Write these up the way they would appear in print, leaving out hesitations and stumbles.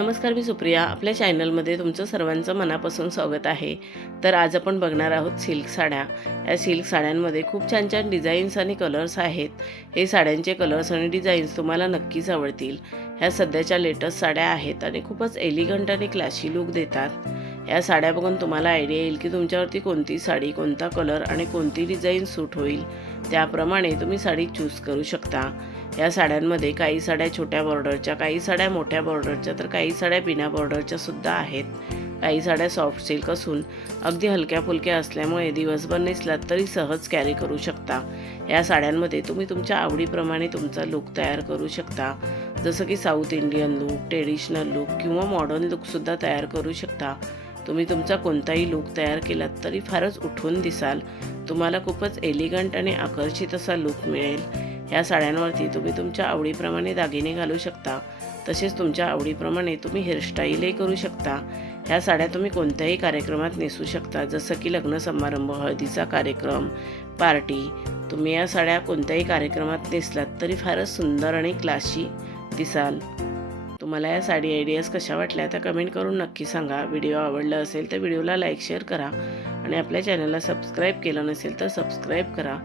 नमस्कार, मी सुप्रिया. आपल्या चॅनलमध्ये तुमचं सर्वांचं मनापासून स्वागत आहे. तर आज आपण बघणार आहोत सिल्क साड्या. या सिल्क साड्यांमध्ये खूप छान छान डिझाईन्स आणि कलर्स आहेत. हे साड्यांचे कलर्स आणि डिझाईन्स तुम्हाला नक्कीच आवडतील. ह्या सध्याच्या लेटेस्ट साड्या आहेत आणि खूपच एलिगंट आणि क्लासी लुक देतात. या साड्या बघून तुम्हाला आयडिया येईल की तुमच्यावरती कोणती साडी, कोणता कलर आणि कोणती डिझाईन सूट होईल. त्याप्रमाणे तुम्ही साडी चूज करू शकता. या साड्यांमध्ये काही साड्या छोट्या बॉर्डरच्या, काही साड्या मोठ्या बॉर्डरच्या, तर काही साड्या बिना बॉर्डरच्या सुद्धा आहेत. काही साड्या सॉफ्ट सिल्क असून अगदी हलक्या फुलक्या असल्यामुळे दिवसभर नेसलात तरी सहज कॅरी करू शकता. या साड्यांमध्ये तुम्ही तुमच्या आवडीप्रमाणे तुमचा लुक तयार करू शकता. जसं की south Indian look, traditional look किंवा मॉडर्न लुकसुद्धा तयार करू शकता. तुम्ही तुमचा कोणताही लुक तयार केलात तरी फारच उठून दिसाल. तुम्हाला खूपच एलिगंट आणि आकर्षित असा लुक मिळेल. या साड्यांवरती तुम्ही तुमच्या आवडीप्रमाणे दागिने घालू शकता. तसेच तुमच्या आवडीप्रमाणे तुम्ही हेअरस्टाईलही करू शकता. ह्या साड्या तुम्ही कोणत्याही कार्यक्रमात नेसू शकता, जसं की लग्न समारंभ, हळदीचा कार्यक्रम, पार्टी. तुम्ही या साड्या कोणत्याही कार्यक्रमात नेसलात तरी फारच सुंदर आणि क्लासी दिसाल. तुम्हाला या साडी आयडियाज कशा वाटल्या त्या कमेंट करून नक्की सांगा. व्हिडिओ आवडला असेल तर व्हिडिओला लाईक शेअर करा आणि आपल्या चॅनलला सबस्क्राईब केलं नसेल तर सबस्क्राईब करा.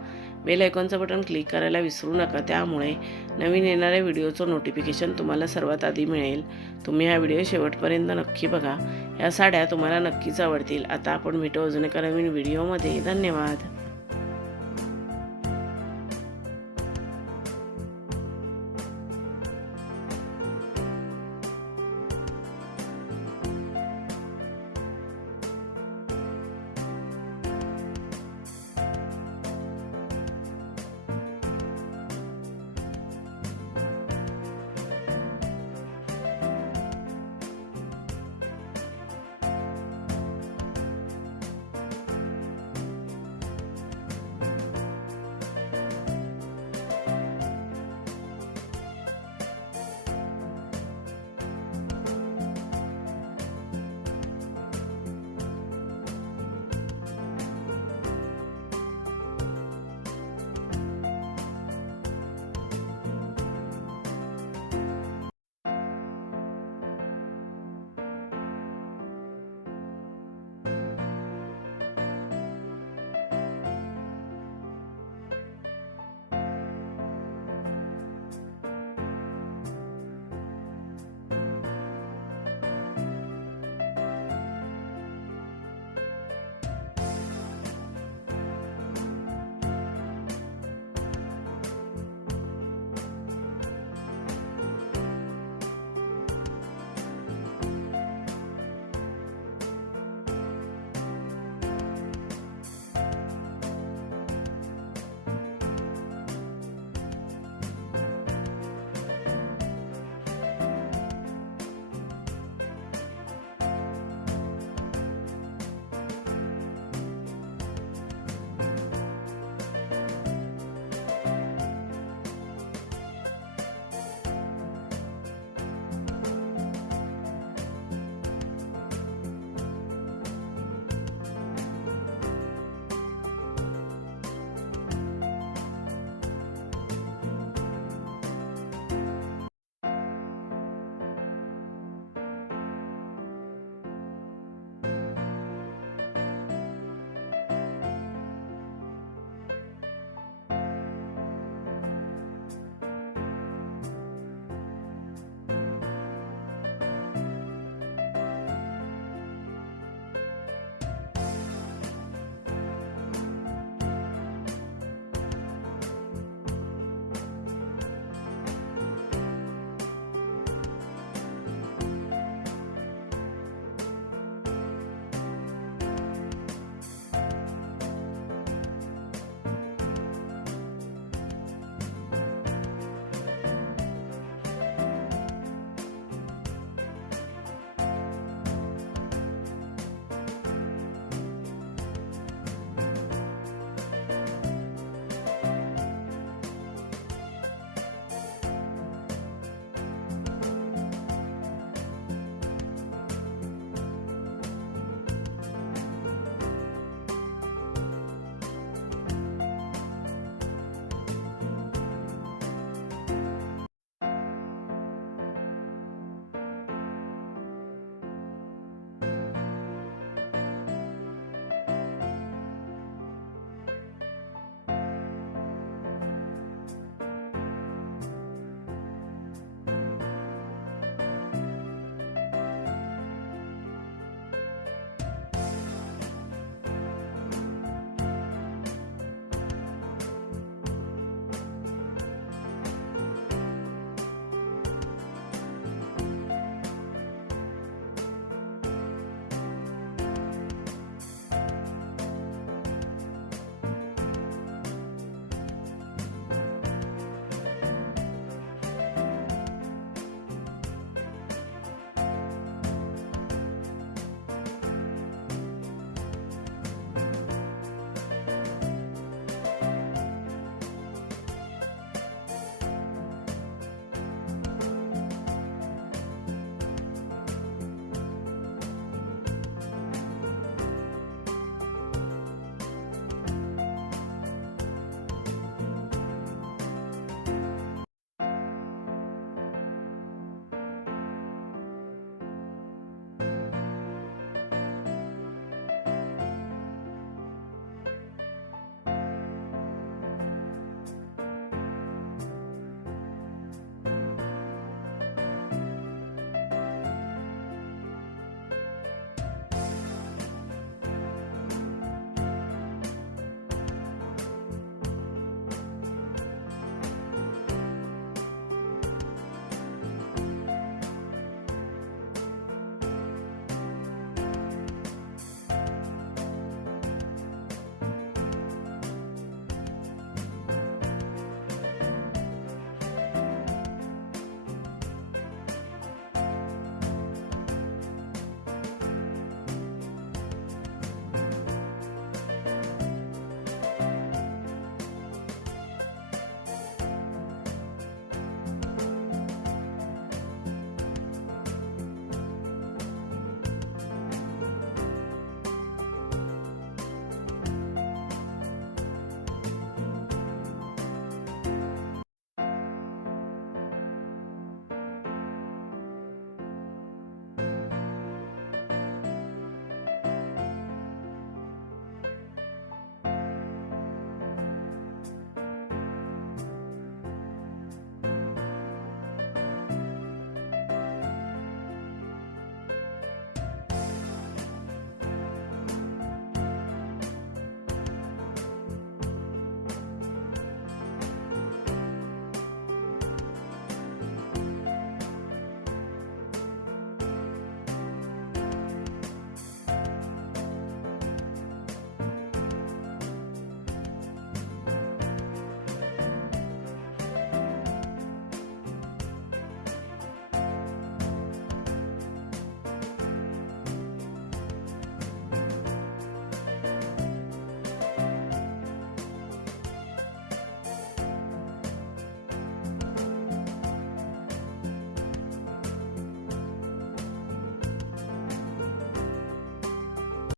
बेल आयकॉनचं बटन क्लिक करायला विसरू नका. त्यामुळे नवीन येणाऱ्या व्हिडिओचं नोटिफिकेशन तुम्हाला सर्वात आधी मिळेल. तुम्ही हा व्हिडिओ शेवटपर्यंत नक्की बघा. या साड्या तुम्हाला नक्कीच आवडतील. आता आपण भेटू अजून एका नवीन व्हिडिओमध्ये. धन्यवाद.